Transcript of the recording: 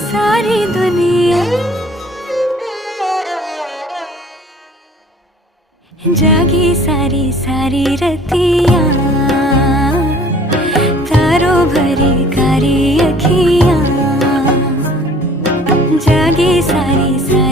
सारी दुनिया, जागी सारी सारी रतियाँ, तारों भरी कारी अखियाँ, जागी सारी सारी